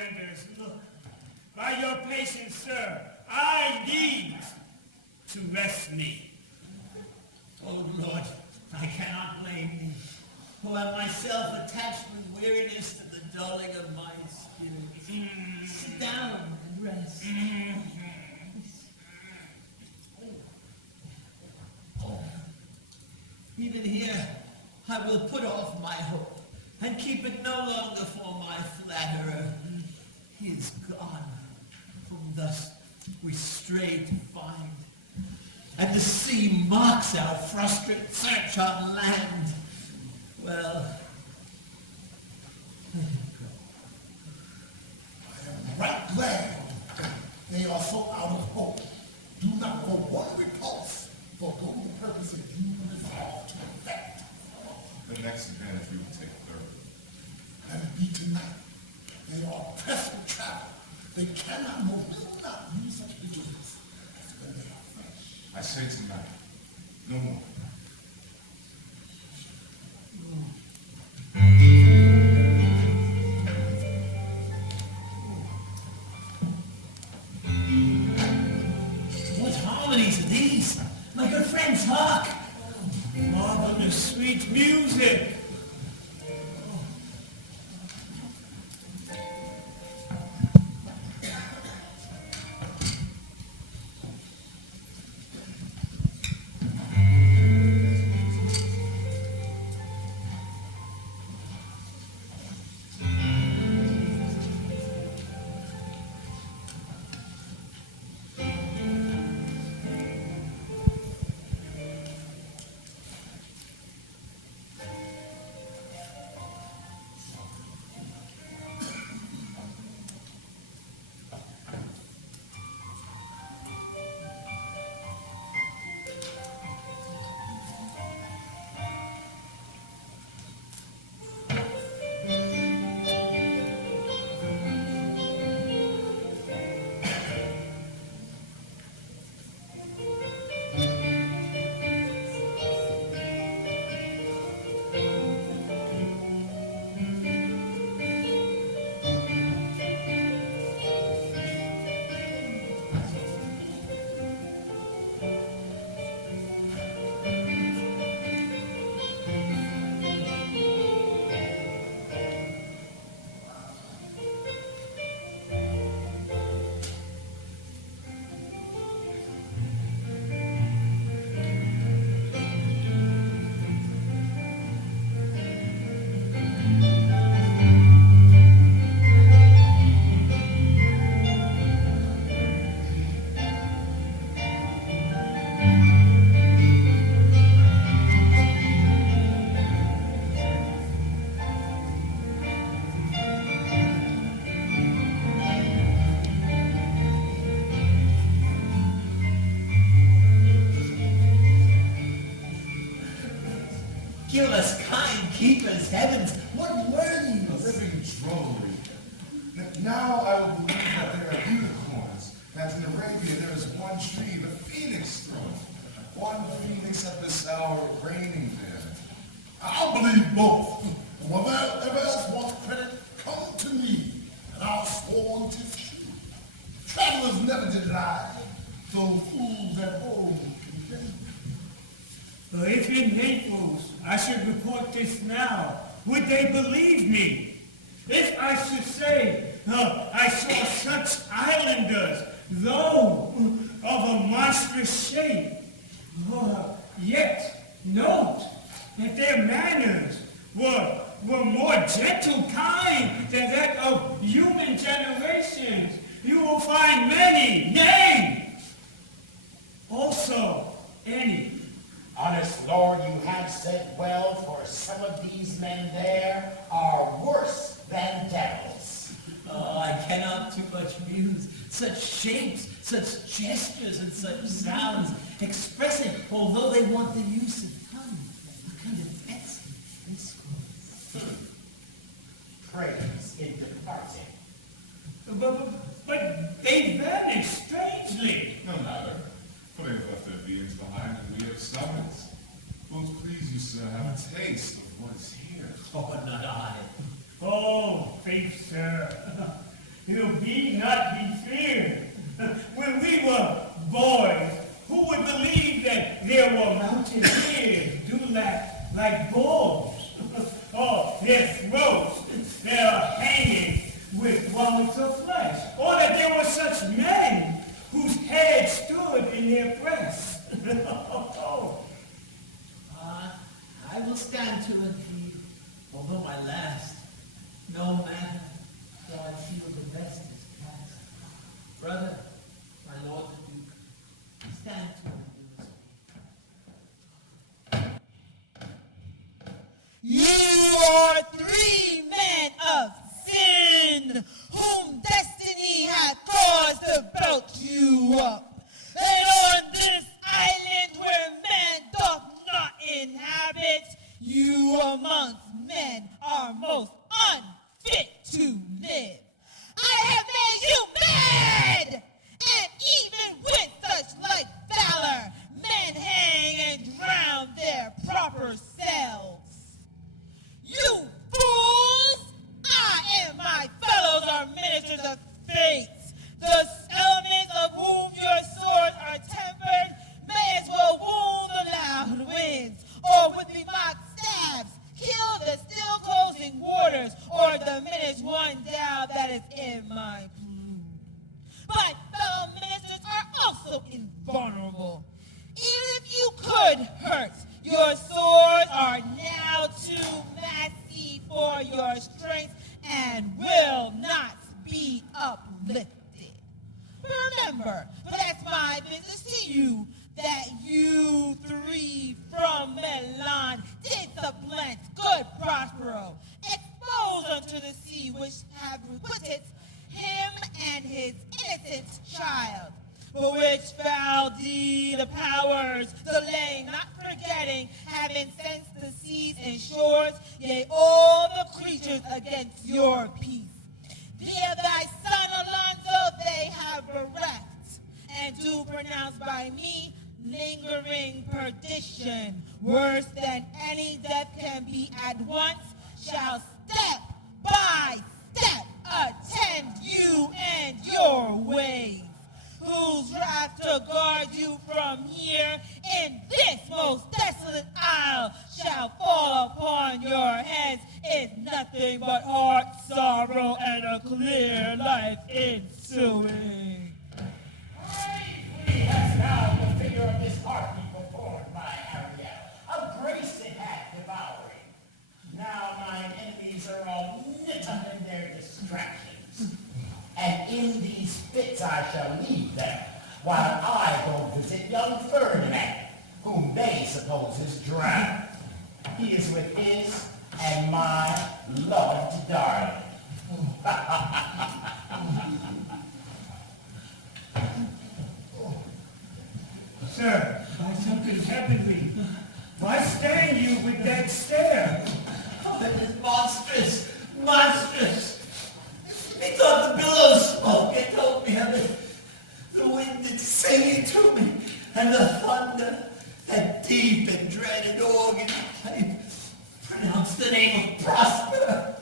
Flanders, look. By your patience, sir, I need to rest me. Oh, Lord, I cannot blame thee, who am myself attached with weariness to the dulling of my spirit. Sit down and rest. Even here, I will put off my hope and keep it no longer for my flatterer. He is gone, whom thus we stray to find. And the sea mocks our frustrate search on land. Well, let him go. I am right glad they are so out of hope. Do not for one repulse forego the purpose that you resolve to effect. The next advantage we will take third. Let it be tonight. They are pressed with travel. They cannot move. Will not use such vigilance as when they are fresh. I say tonight, no more. What harmonies are these? My good friends, hark! Marvelous sweet music. Give us kind keepers, heavens, what were A these? living drollery. Now I will believe that there are unicorns, that in Arabia there is one tree, the phoenix throne. One phoenix at this hour reigning there. I'll believe both. Whatever else wants credit, come to me, and I'll sworn 'tis true. Travelers never did lie, so fools at home condemn. But if in Naples I should report this now, would they believe me? If I should say, I saw such islanders, though of a monstrous shape, yet note that their manners were more gentle kind than that of human generations. You will find many, nay, also any. Honest Lord, you have said well, for some of these men there are worse than devils. Oh, I cannot too much muse. Such shapes, such gestures, and such sounds, expressing, although they want the use of tongue, a kind of excellent discourse. Praise in departing. But they vanish strangely. No matter, for they have left their beings behind and we have stomachs. Will it please you, sir, have a taste of what is here? Oh, not I. Oh, faith, sir. he not be feared? When we were boys, who would believe that there were mountaineers do laugh like bulls? Or their throats, they are hanging with wallets of flesh. Or that there were such men whose heads stood in their breasts. I will stand to indeed, although my last, no matter, though I feel the best is past. Brother, my lord the Duke, stand to and You are three men of sin, whom destiny hath caused to belch you up. And on this island where man doth not inhabit, you amongst men are most unfit to live. I have made you mad, and even with such like valor, men hang and drown their proper selves. You fools! I and my fellows are ministers of fate. The elements of whom your swords are tempered may as well wound the loud winds, or with the mock stabs kill the still closing waters, or diminish one down that is in my gloom. My fellow ministers are also invulnerable. Even if you could hurt, your swords are now too massy for your strength and will not be uplifted. Remember, for that's my business to you, that you three from Milan did supplant good Prospero, exposed unto the sea which have requited him and his innocent child. For which foul deed the powers, delaying, not forgetting, have incensed the seas and shores, yea, all the creatures against your peace. Via thy son Alonso they have bereft, and do pronounce by me lingering perdition, worse than any death can be at once, shall step by step attend you and your ways. Whose wrath to guard you from here in this most desolate isle shall fall upon your heads is nothing but heart sorrow and a clear life ensuing. Bravely hast thou the figure of this heart be performed by Ariel, a grace it hath devouring. Now mine enemies are all knit up in their distractions. And in these fits I shall leave them, while I go visit young Ferdinand, whom they suppose is drowned. He is with his and my loved darling. Sir, by something heavenly, why stand you with that stare? Oh, it is monstrous, monstrous. Methought the billows spoke and told me how the wind did sing to me, and the thunder, that deep and dreaded organ pipe, pronounced the name of Prosper.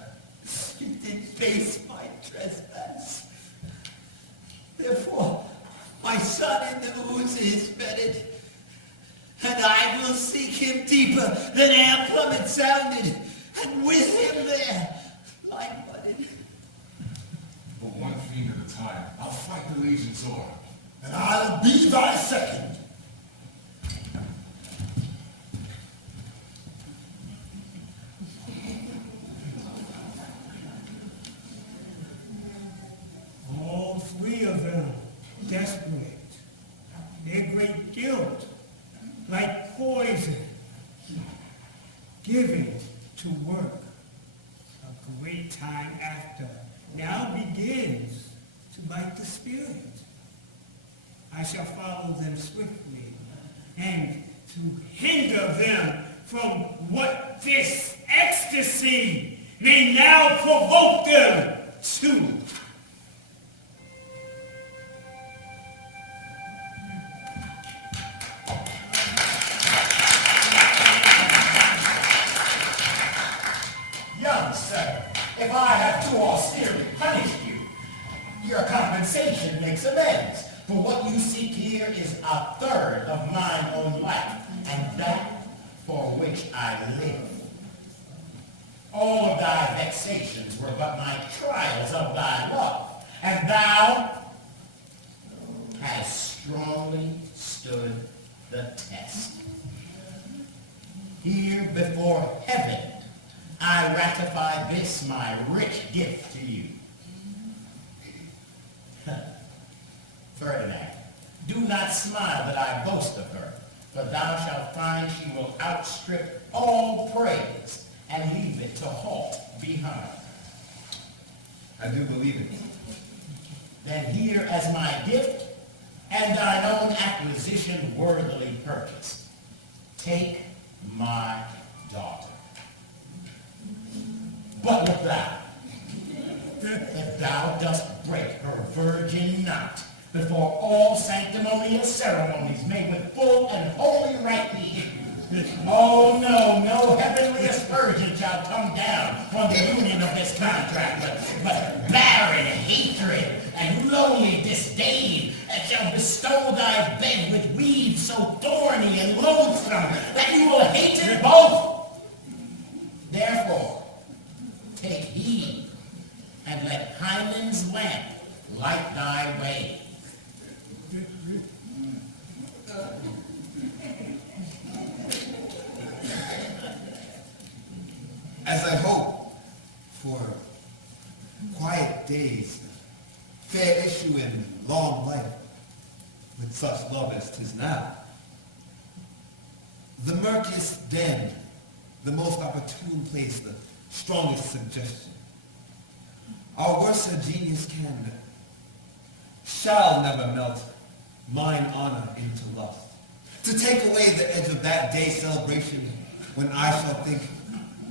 It did face my trespass. Therefore, my son in the ooze is bedded, and I will seek him deeper than air plummet sounded, and with him there, light-budded. But one fiend at a time. I'll fight the legion's order. And I'll be thy second. All three of them desperate. Their great guilt, like poison, given to work. A great time after now begins to bite the spirit. I shall follow them swiftly, and to hinder them from what this ecstasy may now provoke them to. Young sir, if I have too austerely punished you, Your compensation makes amends. For what you seek here is a third of mine own life, and that for which I live. All of thy vexations were but my trials of thy love, and thou hast strongly stood the test. Here before heaven, I ratify this my rich gift to you. Ferdinand, do not smile that I boast of her, for thou shalt find she will outstrip all praise and leave it to halt behind. I do believe it. Then here as my gift, and thine own acquisition worthily purchased, take my daughter. But look thou, if thou dost break her virgin knot before all sanctimonious ceremonies made with full and holy rite be issued, oh no heavenly aspersion shall come down from the union of this contract, but barren hatred and lowly disdain that shall bestow thy bed with weeds so thorny and loathsome that you will hate it both. Therefore, take heed and let Hymen's lamp light thy way. As I hope for quiet days, fair issue and long life, with such love as 'tis now. The murkiest den, the most opportune place, the strongest suggestion. Our worst genius can, shall never melt mine honor into lust. To take away the edge of that day's celebration when I shall think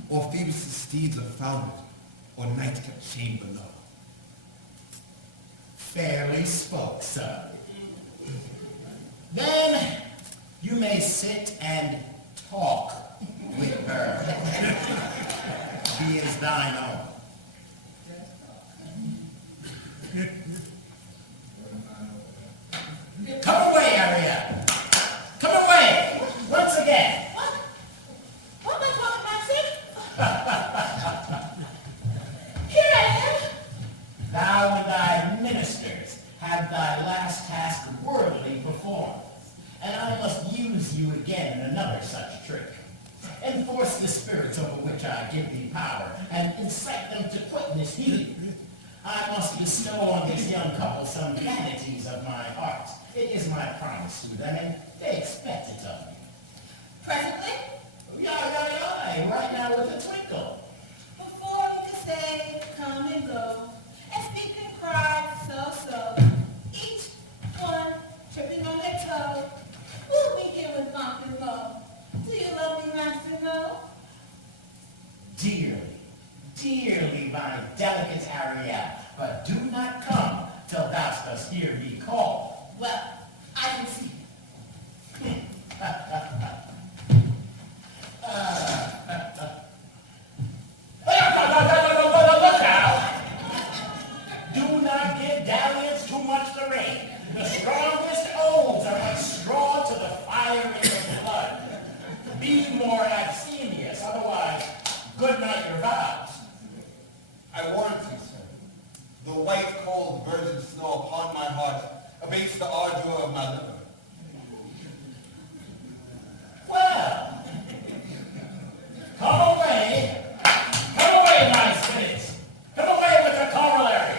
Orpheus' steeds are founded, or night kept chamber low. Fairly spoke, sir. Then you may sit and talk with her. She is thine own. Come away, Ariel. Come away. Once again. What am I talking about, Sid? Here I am. Thou and thy ministers have thy last task worthily performed, and I must use you again in another such trick. Enforce the spirits over which I give thee power, and incite them to quit misdeed. I must bestow on this young couple some vanities of my heart. It is my promise to them, and they expect it of me. Presently, Aye, right now with a twinkle. before you can say, come and go, and speak and cry, so, each one tripping on their toe, we'll begin with funk and love. Do you love me, Master No? Dearly, dearly, my delicate Ariel, but do not come till thou dost hear me call. Well, I can see. Look out! Do not give dalliance too much the rein. The strongest oaths are but straw to the fire in the blood. Be more abstemious, otherwise, good night your vows. I warrant you, sir. The white, cold, virgin snow upon my heart abates the ardor of my liver. Well, come away, my spirits. Come away with the corollary.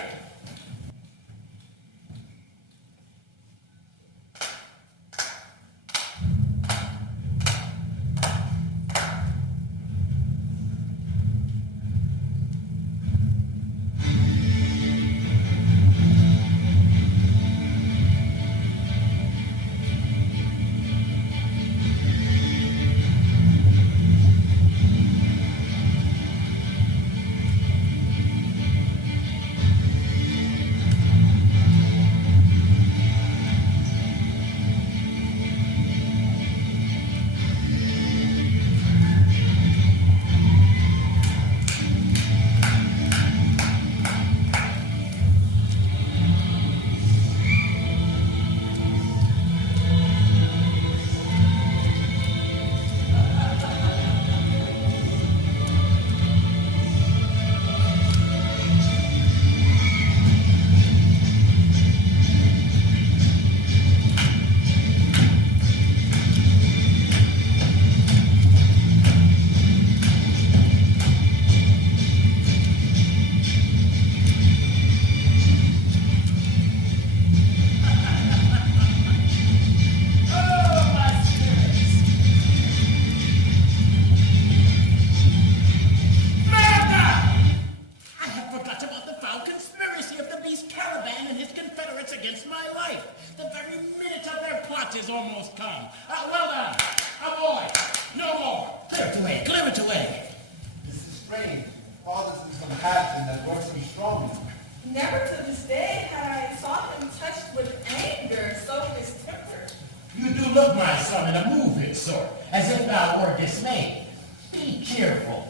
these Caliban and his confederates against my life. The very minute of their plot is almost come. Well done. Avoid. No more. Clear it away. Clear it away. This is strange. Father's is compassion that works him strongly. Never to this day had I saw him touched with anger, so his temper. You do look, my son, in a moving sort, as if thou were dismayed. Be cheerful.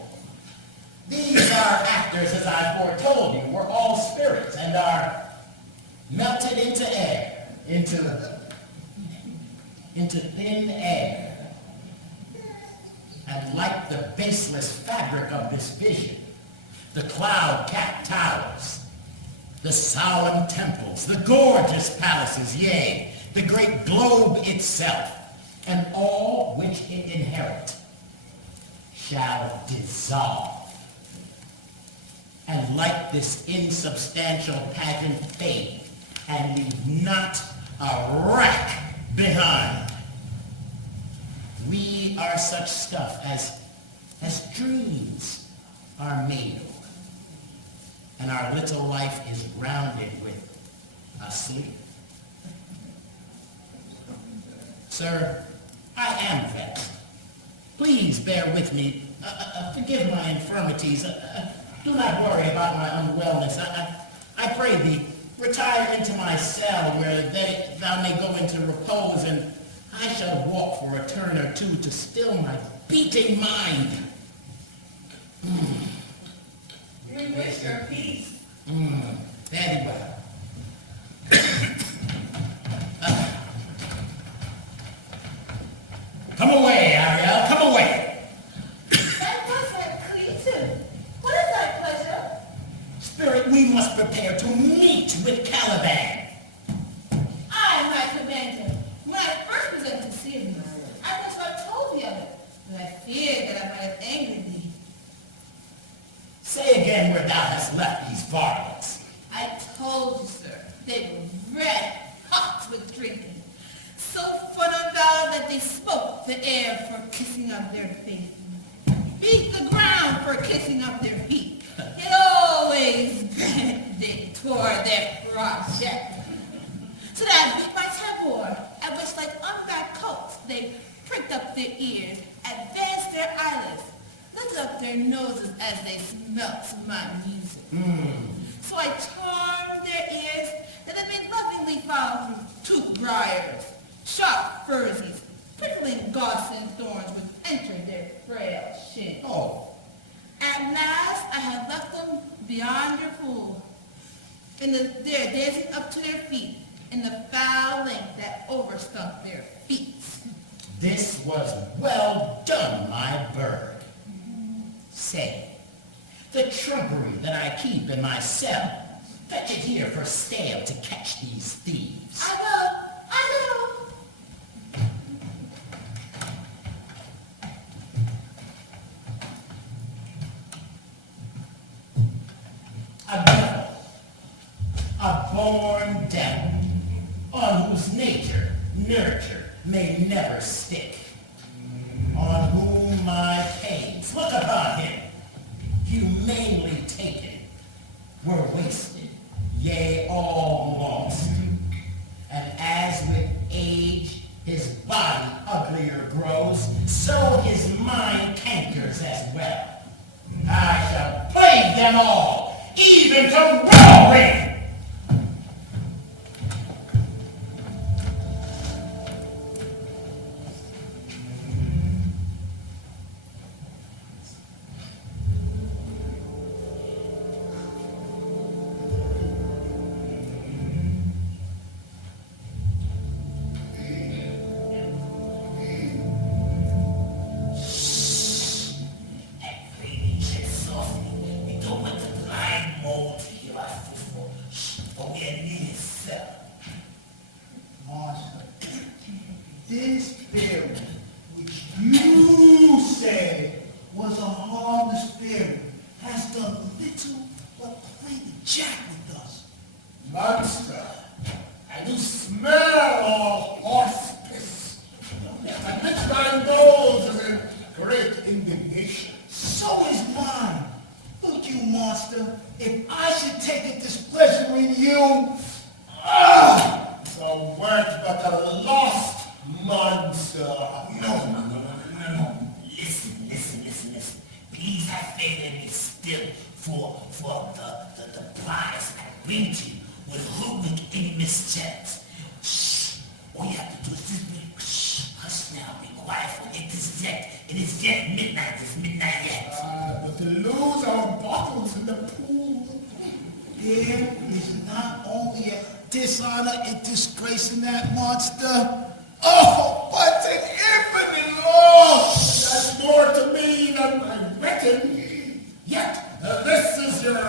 These are actors, as I foretold you, were all spirits and are melted into air, into thin air. And like the baseless fabric of this vision, the cloud-capped towers, the solemn temples, the gorgeous palaces, yea, the great globe itself, and all which it inherit, shall dissolve. And like this insubstantial pageant fade, and leave not a rack behind. We are such stuff as dreams are made of. And our little life is rounded with a sleep. Sir, I am vexed. Please bear with me. Forgive my infirmities. Do not worry about my unwellness. I pray thee, retire into my cell where thou may go into repose, and I shall walk for a turn or two to still my beating mind. We wish your peace. Very well. Come away, Ariel, come away. And what's that, Cleveton? What is that pleasure? Spirit, we must prepare to meet with Caliban. I am my commander. When I first presented to see him, I must have told you of it, but I feared that I might have angered thee. Say again where thou hast left these varlets. I told you, sir, they were red hot with drinking. So full of valor that they spoke the air for kissing of their faces, beat the ground for kissing of their feet, and always bending toward their project. So that I beat my tabor, at which like unbacked coats, they pricked up their ears, advanced their eyelids, lifted up their noses as they smelt my music. So I charmed their ears, that they may lovingly follow through tooth briars, sharp furzies, prickling gauze and thorns which entered their frail shin. Oh, At last I had left them beyond their pool, and they're dancing up to their feet in the foul length that overstunk their feet. this was well done, my bird. Say, the trumpery that I keep in my cell, fetch it here for stale to catch these thieves. I know. A devil, a born devil, on whose nature, nurture may never stick, on whom my pains, look upon him, humanely taken, were wasted, yea, all lost. And as with age his body uglier grows, so his mind cankers as well. I shall plague them all, even to roaring. Master, this spirit, which you say was a harmless spirit, has done little but play the jack with us. Monster, and you smell of horse piss, and lick thy nose in great indignation. So is mine. Look you, monster, if I should take a displeasure in you, this tent. Shh. All you have to do is just shh. Hush now. Be quiet for it is yet. It is yet midnight. It's midnight yet. But to lose our bottles in the pool. There is not only a dishonor and disgrace in that monster. Oh, but an infinite loss! That's more to me than I reckon. Yet, this is your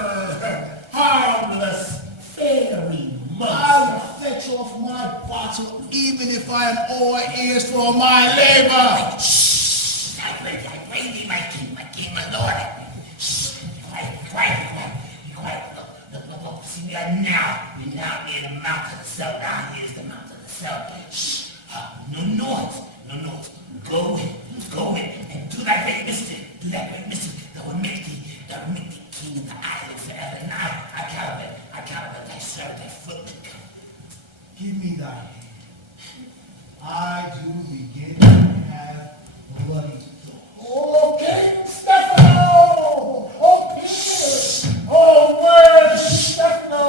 harmless fairy I monster. will fetch off my bottle even if I am all ears for my labor. Shh. I pray thee, my king, my lord. Shh. Quiet, quiet. Look. See, we are now near the mouth of the cell. Now here's the mouth of the cell. Shh. No noise. Go in, and do that great mystery. That will make the king of the island forever. Now, I count thy servant, thy foot. Give me thy hand. I do begin to have bloody thoughts. Okay, Stefano! Oh, Peter! Oh, word, Stefano!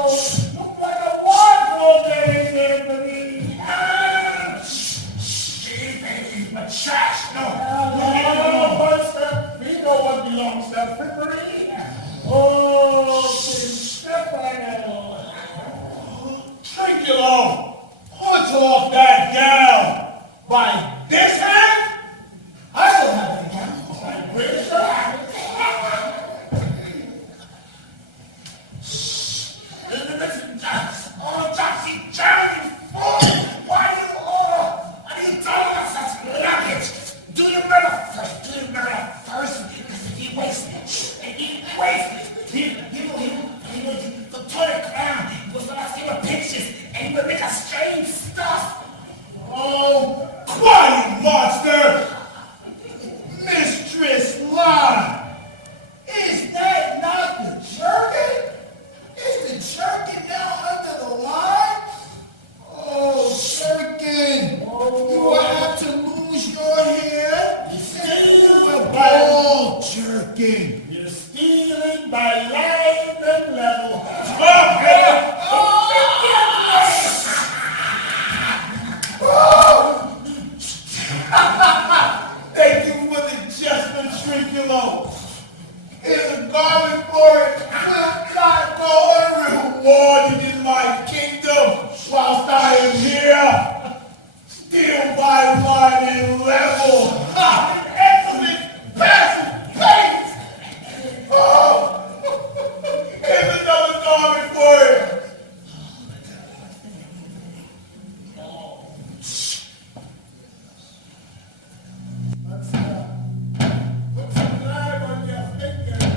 Look like a wardrobe there in there for me. But trash, no. We know what belongs to Repertory. Oh, Stefano! Trinculo! Put off that gown! By this hand? I don't have any hand. Where's your hand? Oh, Johnson, German fool! Why are you talking about such luggage? Do your murder first, because if he wastes he will turn it around, he will start stealing pictures, and he will make us strange stuff. Oh, quiet, monster! Mistress Lana! Is that not the jerkin? Is the jerkin now under the line? Oh, jerkin! You will have to lose your hair, and you will ball, jerkin! You're stealing by line and level. Thank you for the adjustment, Trinculo. Here's a garment for it. Will not go unrewarded in my kingdom whilst I am here. Still by line and level. An excellent passive pace. Oh, here's another garment for it. Put some lime on your fingers.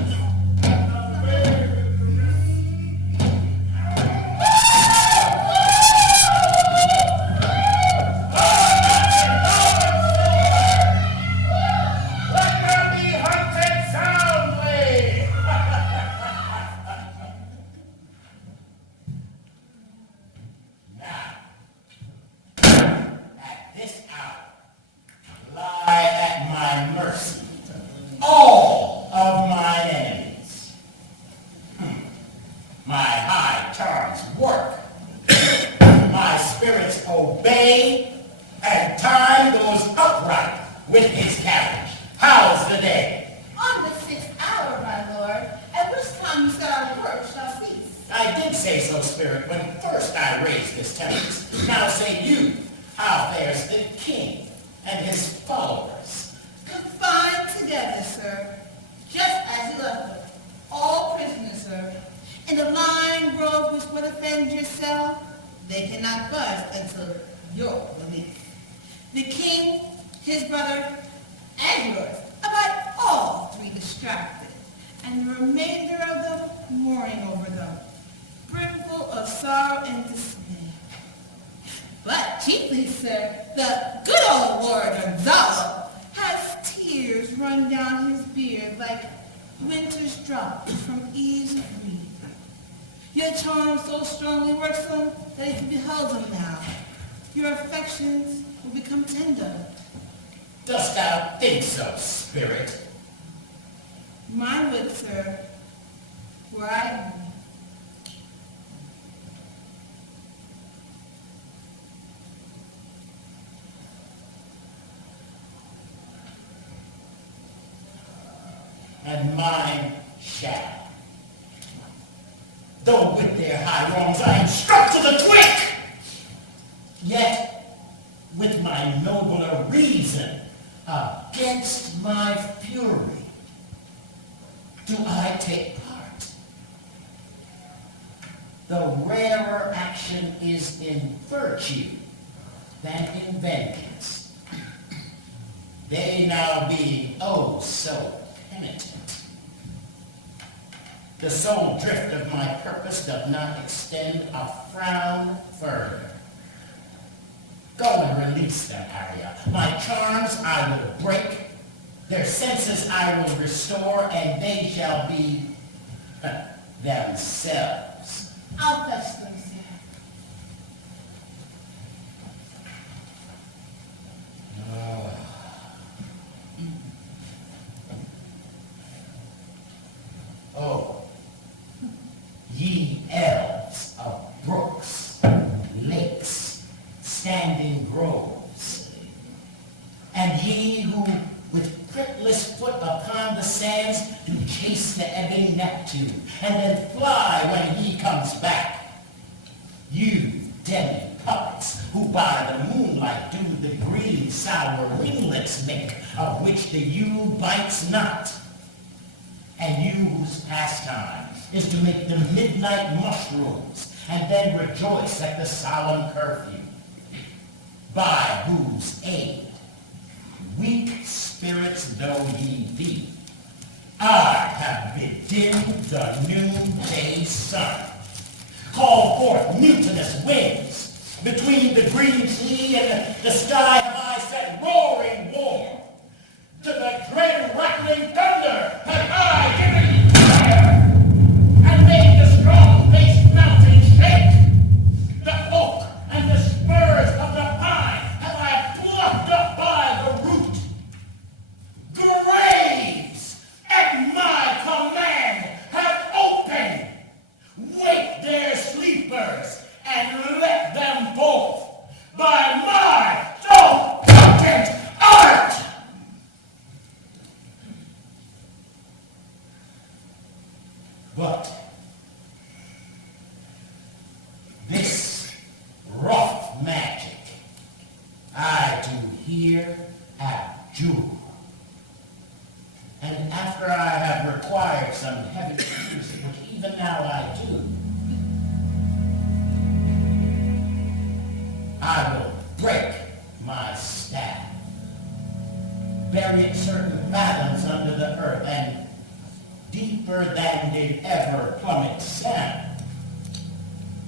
At this hour, lie at my mercy all of mine enemies. My high terms work. My spirits obey, and time goes upright with his carriage. How's the day? On the 6th hour, my lord, at which time you said our work shall cease. I did say so, spirit, when first I raised this tempest. Now say you, how fares the king and his followers? Confined together, sir, just as you left them, all prisoners, sir. In the lime grove which would offend your cell, they cannot budge until your release. The king, his brother, and yours, about all three distracted, and the remainder of them mourning over them, brimful of sorrow and dismay. But chiefly, sir, the good old Lord Gonzalo has tears run down his beard like winter's drops from eaves of reed. Your charm so strongly works them that if you beheld them now, your affections will become tender. Dost thou think so, spirit? Mine would, sir, were I and mine shall. Though with their high wrongs I am struck to the quick, yet with my nobler reason against my fury do I take part. The rarer action is in virtue than in vengeance. They now being oh so penitent. The sole drift of my purpose doth not extend a frown further. Go and release them, Arya. My charms I will break, their senses I will restore, and they shall be themselves. I'll bless them, sir. Oh, ye elves of brooks, lakes, standing groves, and ye who with pritless foot upon the sands do chase the ebbing Neptune, and then fly when he comes back. You demi puppets, who by the moonlight do the green sour winglets make, of which the yew bites not, and you whose pastime is to make the midnight mushrooms, and then rejoice at the solemn curfew, by whose aid, weak spirits though ye be, I have bedimmed the noonday sun, called forth mutinous winds, between the green sea and the sky have I set roaring war, to the dread rattling thunder have I given fire, and made the strong-faced mountain shake. The oak and the spurs of the pine have I plucked up by the root. Graves at my command have opened. Wake their sleepers and let them forth by my so potent art. But this rough magic I do here abjure. And after I have required some heavy use, which even now I do, I will break my staff, bury it certain fathoms under the earth, and deeper than did ever plummet sand,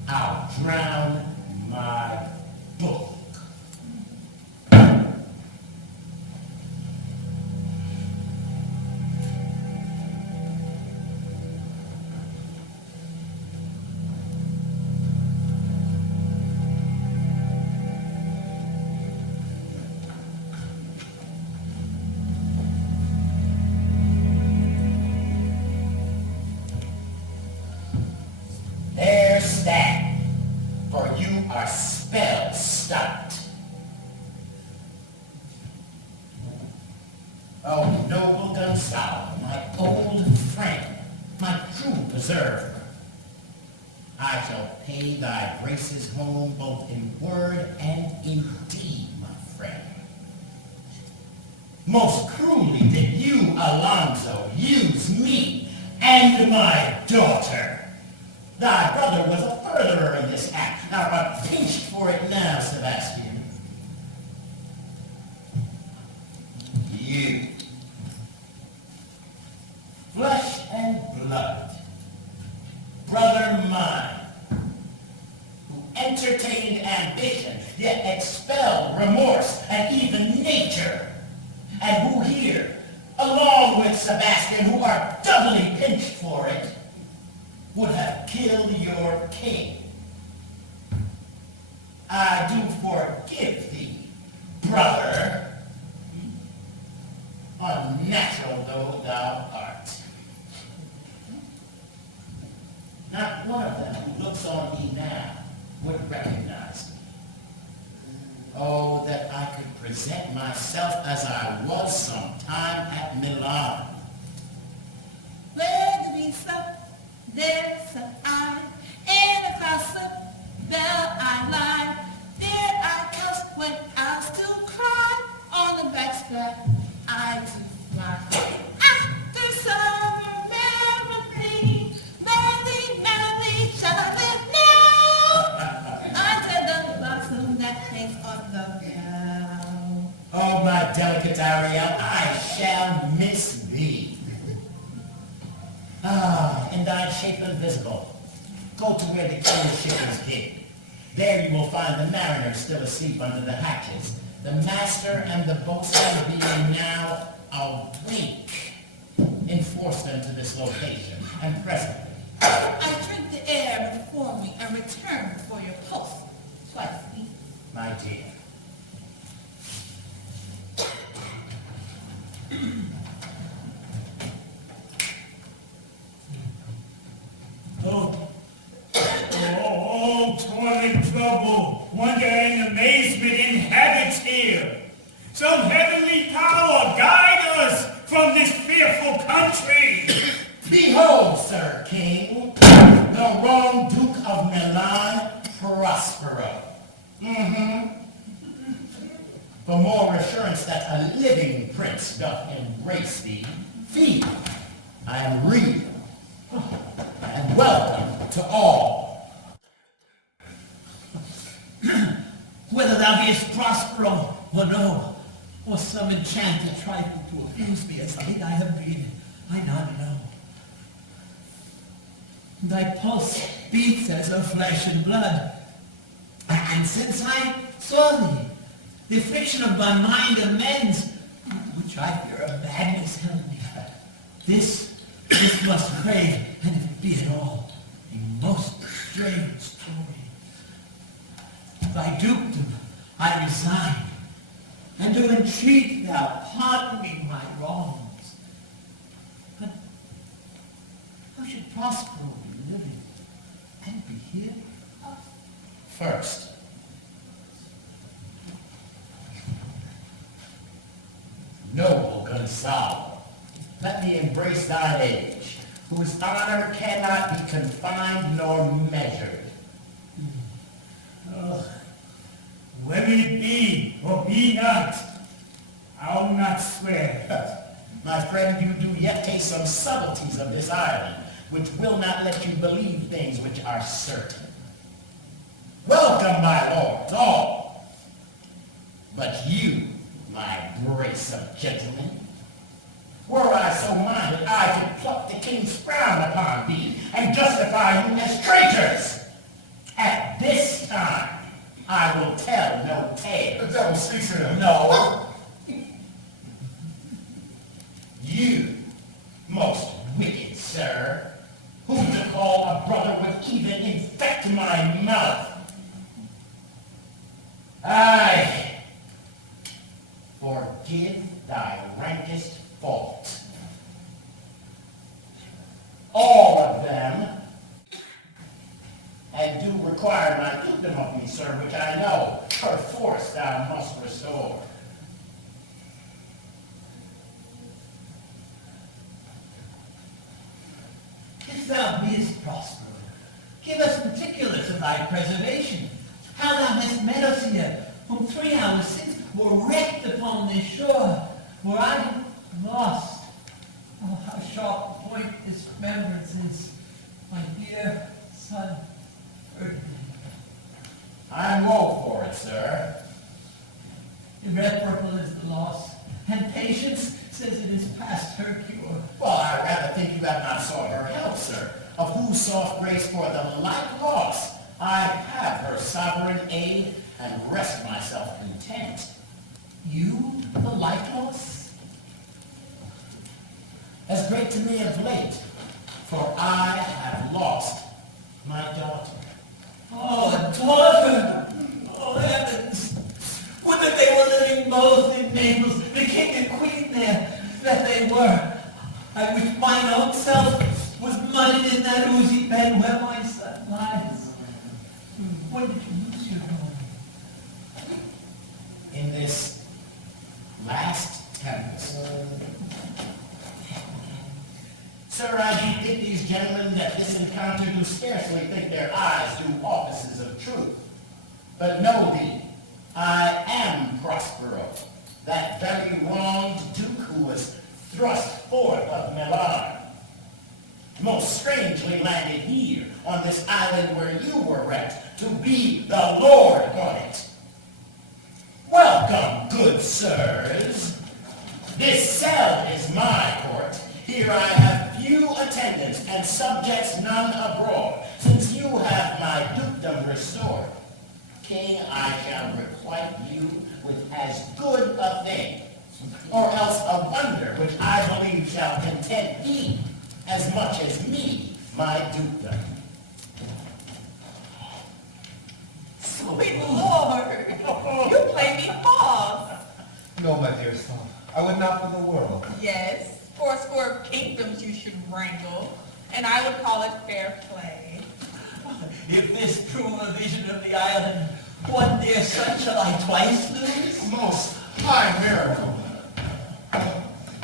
I'll drown my book. There stand, for you are spell stopped. Oh, noble Gonzalo, my old friend, my true preserver, I shall pay thy graces home both in word and in deed, my friend. Most cruelly did you, Alonso, use me and my daughter. Thy brother was a furtherer in this act. Thou art pinched for it now, Sebastian. You, flesh and blood, brother mine, who entertained ambition, yet expelled remorse and even nature, and who here, along with Sebastian, who are doubly pinched for it, would have killed your king. I do forgive thee, brother, unnatural though thou art. Not one of them who looks on me now would recognize me. Oh, that I could present myself as I was sometime at Milan, delicate Ariel, I shall miss thee. In thy shape invisible, go to where the king's ship is hid. There you will find the mariners still asleep under the hatches, the master and the boatswain being now awake. Enforce them to this location, and presently. I drink the air before me and return before your post twice a week. My dear. Toiling trouble, wonder and amazement inhabits here. Some heavenly power guide us from this fearful country. Behold, Sir King, the wrong Duke of Milan, Prospero. For more assurance that a living prince doth embrace thee, fee, I am real, and welcome to all. Whether thou beest Prospero or no, or some enchanted trifle to abuse me as late I have been, I not know. Thy pulse beats as of flesh and blood, and since I saw thee, the affliction of my mind amends, which I fear a madness held me. This must crave, and if it be at all, a most strange story. Thy dukedom I resign, and do entreat thou pardon me my wrongs. But how should Prospero be living and be here? First, noble Gonzalo, let me embrace thine age, whose honor cannot be confined nor measured. Whether it be or be not, I'll not swear. My friend, you do yet taste some subtleties of this island, which will not let you believe things which are certain. Welcome, my lords, all. But you, my brace of gentlemen, were I so minded, I could pluck the king's frown upon thee and justify you as traitors. At this time, I will tell no tale. The devil speaks in him. No. You, most wicked sir, who to call a brother would even infect my mouth. Aye. Forgive thy rankest fault. All of them, and do require my dukedom of me, sir, which I know perforce thou must restore. If thou beest Prospero, give us particulars of thy preservation, how thou hast met us here, whom 3 hours since were wrecked upon this shore, where I lost. Oh, how sharp a point this remembrance is, my dear son Ferdinand. I'm woe for it, sir. Irreparable is the loss, and patience says it is past her cure. Well, I rather think you have not sought her help, sir, of whose soft grace for the like loss I have her sovereign aid and rest myself content. You, the like loss? As great to me of late, for I have lost my daughter. Oh, a daughter! Oh, heavens! Would that they were living both in Naples, the king and queen there, that they were. I wish mine own self was muddied in that oozy bed where my son lies. When did you lose your daughter? In this last tempest. Sir, I do think these gentlemen that this encounter do scarcely think their eyes do offices of truth. But know thee, I am Prospero, that very wronged duke who was thrust forth of Milan. Most strangely landed here on this island where you were wrecked to be the lord on it. Welcome, good sirs. This cell is my court. Here I have few attendants and subjects none abroad. Since you have my dukedom restored, King, I shall requite you with as good a thing, or else a wonder which I believe shall content thee as much as me, my dukedom. Sweet Lord, you play me false. No, my dear son, I would not for the world. Yes, for a score of kingdoms you should wrangle, and I would call it fair play. If this prove a vision of the island, what dear son shall I twice lose? Most high miracle.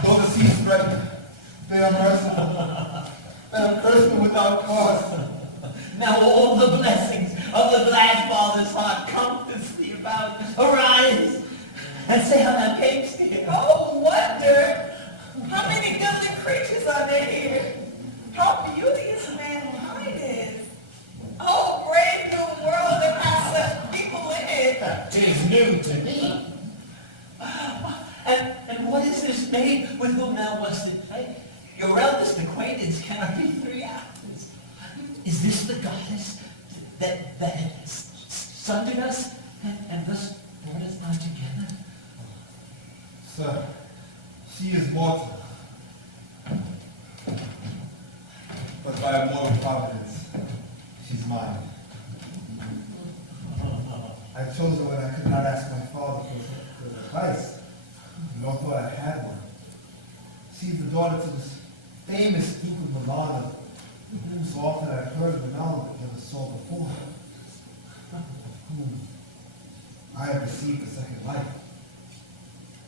Though the seas threaten, they are merciful. They have cursed me without cause. Now all the blessings of the glad father's heart compass thee about. Arise and say how thou camest here. Oh, wonder! How many goodly creatures are there here? How beauteous mankind is! Oh, brave new world that has such people in it! 'Tis new to me. And what is this maid with whom thou wast in play? Your eldest acquaintance cannot be 3 hours. Is this the goddess that sundered us and thus brought us now together? Sir, she is mortal. But by a mortal providence, she's mine. I chose her when I could not ask my father for advice, nor thought I had one. She's the daughter to this famous Duke of Milan, whom so often I heard renowned but never saw before. Whom I have received a second life,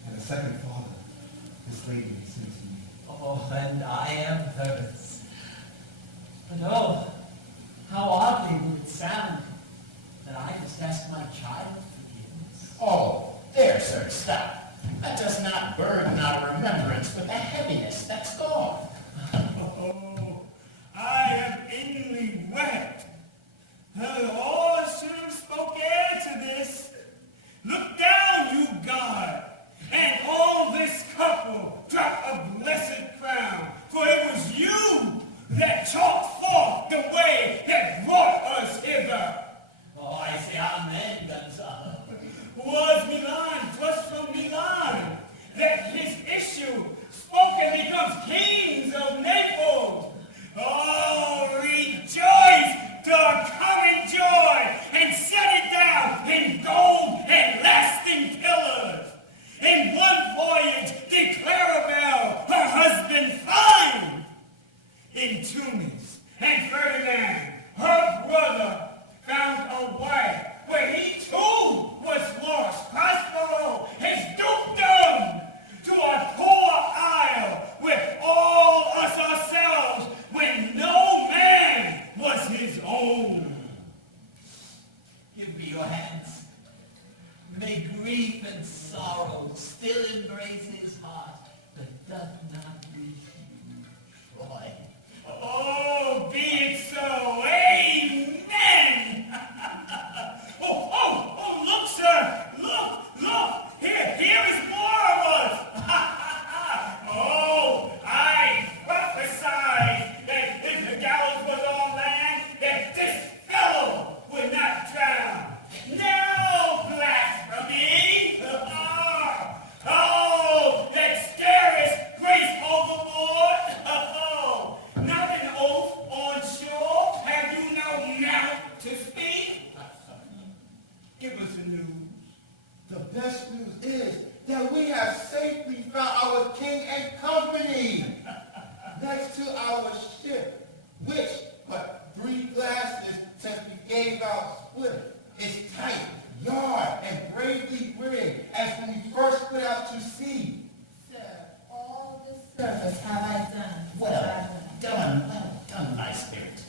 and a second father, this lady has sent to me. Oh, and I am hers. But oh, how oddly would it sound that I must ask my child forgiveness. Oh, there, sir, stop. Let us not burden our remembrance with a heaviness that's gone. Oh, I am inly wet. All should have spoke air to this. Look down, you God, and all this couple drop a blessed crown, for it was you that chalked forth the way that brought us hither. Oh, I say amen, Gonzalo. Was Milan, 'twas from Milan, that his issue spoke and becomes kings of Naples. Oh, rejoice to common joy, and set it down in gold and lasting pillars. In one voyage did Clarabelle her husband find. In Tunis and Ferdinand, her brother, found a wife where he too was lost. Prospero, his dukedom, to a poor isle with all us ourselves, when no man was his own. Give me your hands. May grief and sorrow still embrace his heart, but doth not refuse Troy. Oh, be it so. Amen. Oh, look, sir. Look. Here is more of us. Oh, I prophesied that if the gallows was on land, that this fellow would not drown. No blasphemy. Oh, that scarest grace overboard. Oh, not an oath on shore. Have you no mouth to speak? Give us the news. The best news is that we have safely found our king and company next to our ship, which, but 3 glasses since we gave out split, is tight, yard, and bravely rigged as when we first put out to sea. Sir, all the service have I done. Well done, my spirit.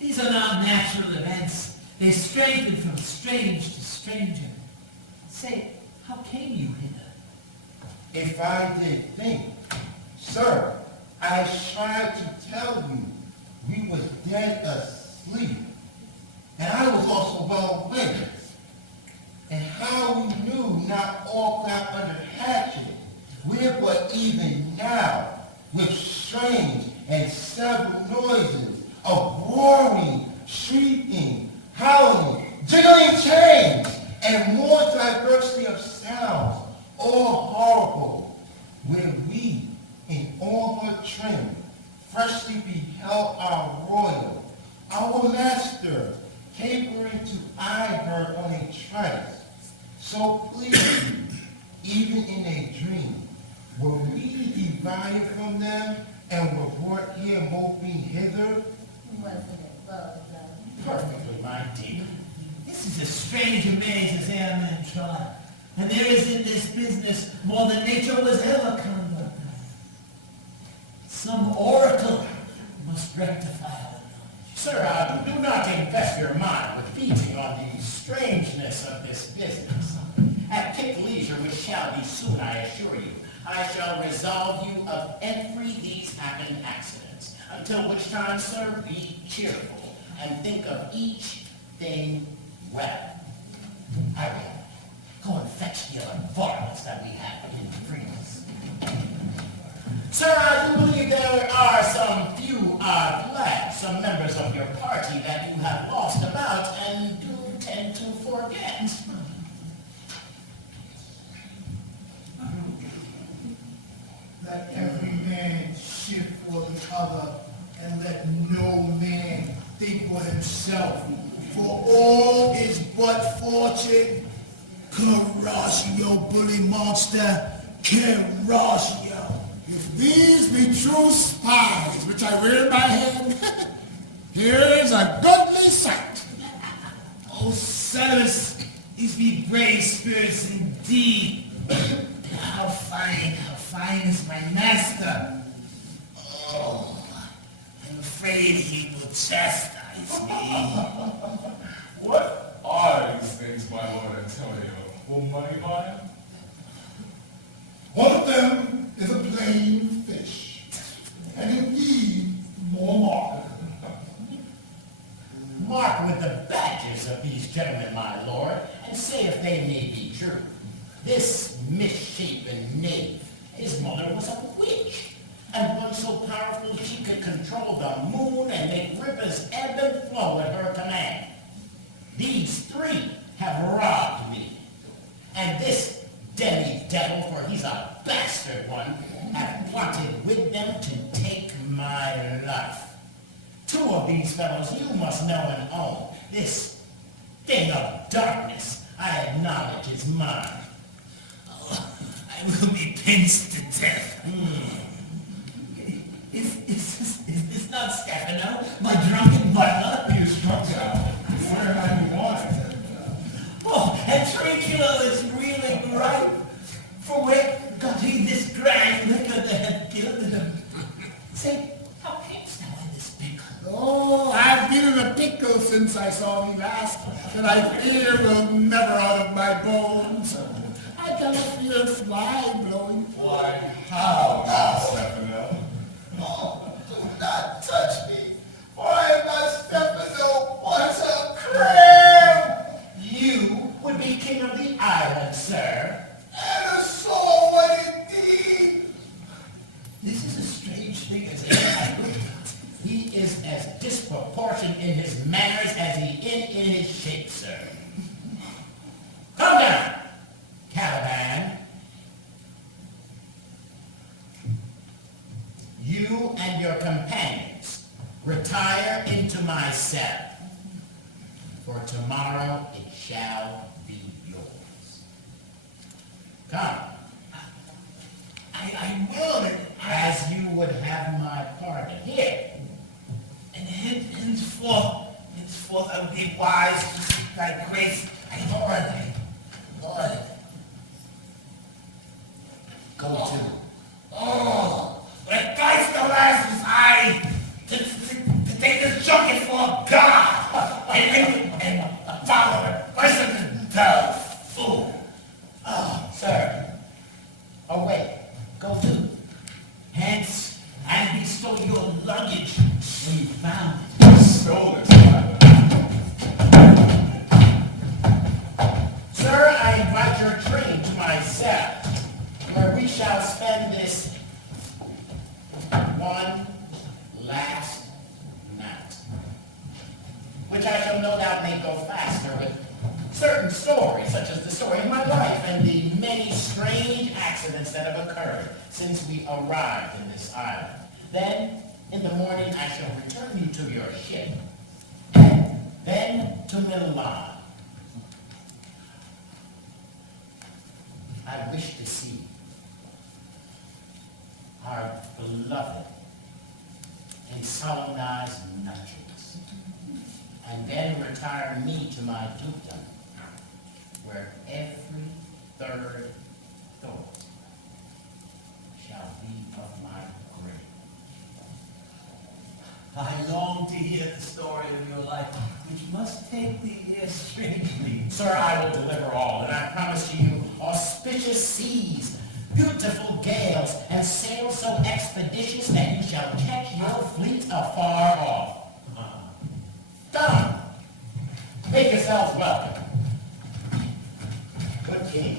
These are not natural events. They strengthen from strange to stranger. Say, how came you hither? If I did think, sir, I tried to tell you we was dead asleep, and I was also well awake. And how we knew not all clap under hatchet. We're but even now with strange and several noises of roaring, shrieking, howling, jiggling chains, and more diversity of sounds, all horrible, where we, in all her trim, freshly beheld our royal, our master, capering to eye her on a trice. So pleasing, even in a dream, were we divided from them and were brought here moping hither? Wasn't it love, though? Perfectly, my dear. This is as strange a maze as e'er man trod, and there is in this business more than nature was ever conducted. Some oracle must rectify our knowledge. Sir, do not invest your mind with beating on the strangeness of this business. At quick leisure, which shall be soon, I assure you, I shall resolve you of every these happened accidents, until which time, sir, be cheerful, and think of each thing well. I will go and fetch the other varlets that we have in between us. Sir, I do believe there are some few odd lads, some members of your party that you have lost about and do tend to forget. Let every man shift for the other, and let no man think for himself, for all is but fortune. Carrasio, bully monster, Carrasio. If these be true spies which I wear in my hand, here is a goodly sight. Oh, sirs, these be brave spirits indeed. How fine is my master. Oh, I'm afraid he will chastise me. What are these things, my Lord Antonio? Will money buy him? One of them is a plain fish, and indeed more marked. Mark with the badges of these gentlemen, my lord, and say if they may be true. This misshapen knave, his mother was a witch, and one so powerful she could control the moon and make rivers ebb and flow at her command. These three have robbed me, and this demi-devil, for he's a bastard one, have plotted with them to take my life. Two of these fellows you must know and own. This thing of darkness, I acknowledge is mine. Oh, I will be pinched to death. Is this not Stefano, my drunken butler? He is drunk now. Where have you wine? Oh, and Trinculo is reeling right. For where got he this grand liquor that had gilded him? Say, how camest thou in this pickle? Oh, I've been in a pickle since I saw thee last, that I fear will never out of my bones. I cannot feel a fly blowing. Why, how now, Stefano? Oh, do not touch me, for I am not Stefano once a crab, You would be king of the island, sir. and a sore one indeed. This is a strange thing as I look at. He is as disproportioned in his manners as he is in his shape, sir. Come down, Caliban. You and your companions retire into my cell. For tomorrow it shall be yours. Come, I will, as you would have my pardon. Here, and henceforth I will be wise to thy grace, Lord. go to. Oh, but Christ the last is I to take this junket for a god and follow it. Listen to the fool. Sir, away. Go to. Hence, and bestow your luggage when you found it. Stole it, my Sir, I invite your train to Certain stories, such as the story of my life and the many strange accidents that have occurred since we arrived in this island. Then, in the morning, I shall return you to your ship, and then to Milan. I wish to see our beloved in solemnized nuptials, and then retire me to my dukedom, where every third thought shall be of my grave. I long to hear the story of your life, which must take thee here strangely. Sir, I will deliver all, and I promise to you auspicious seas, beautiful gales, and sails so expeditious that you shall catch your fleet afar off. Come, make yourselves welcome. Good king.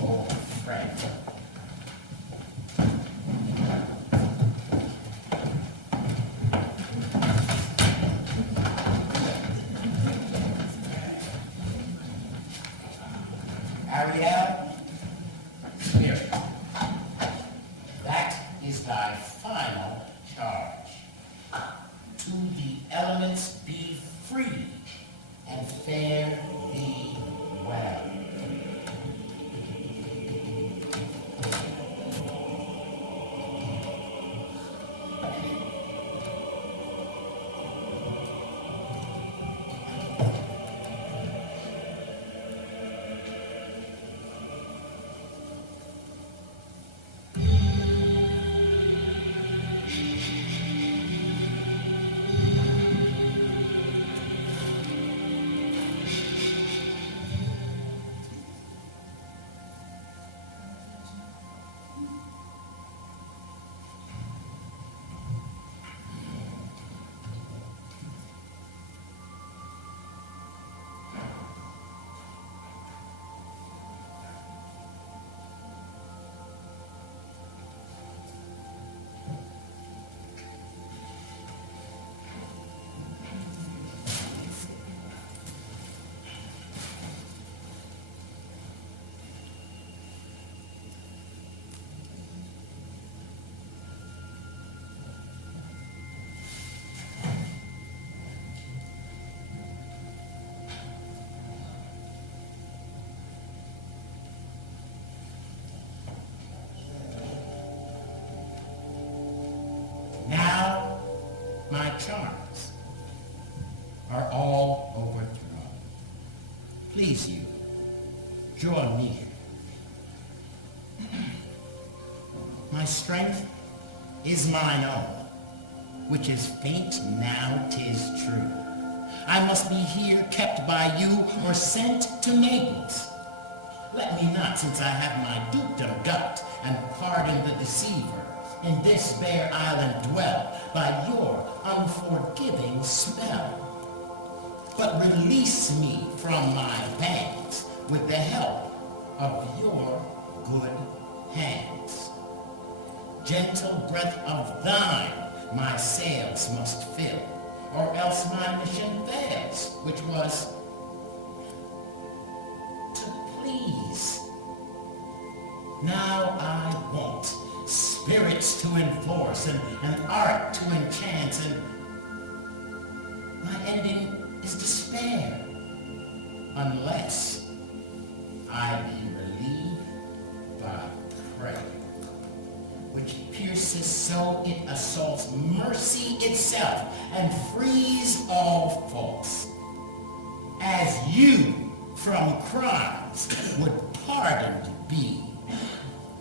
Oh, friend. Ariel, spirit, that is thy final charge. To the elements be free, and fare thee well. Now, my charms are all overthrown. Please you, draw near. My strength is mine own, which is faint now 'tis true. I must be here kept by you or sent to Naples. Let me not, since I have my dukedom got, and pardon the deceiver, in this bare island dwell by your unforgiving spell. But release me from my bands with the help of your good hands. Gentle breath of thine my sails must fill, or else my mission fails, which was to please. Now I want spirits to enforce and art to enchant, and my ending is despair, unless I be relieved by prayer, which pierces so it assaults mercy itself and frees all faults, as you from crimes would pardoned be.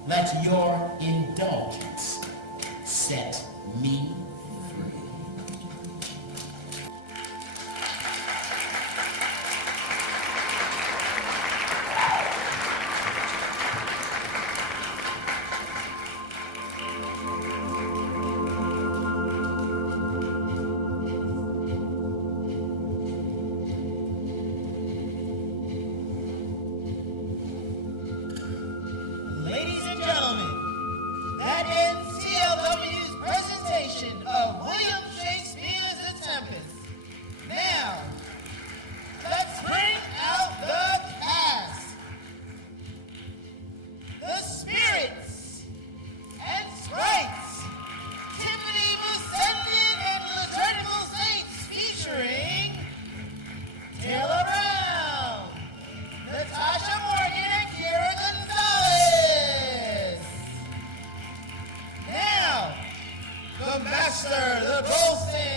Let your indulgence set me free. Ladies and gentlemen, that ends TLW's presentation. the master, the bosun,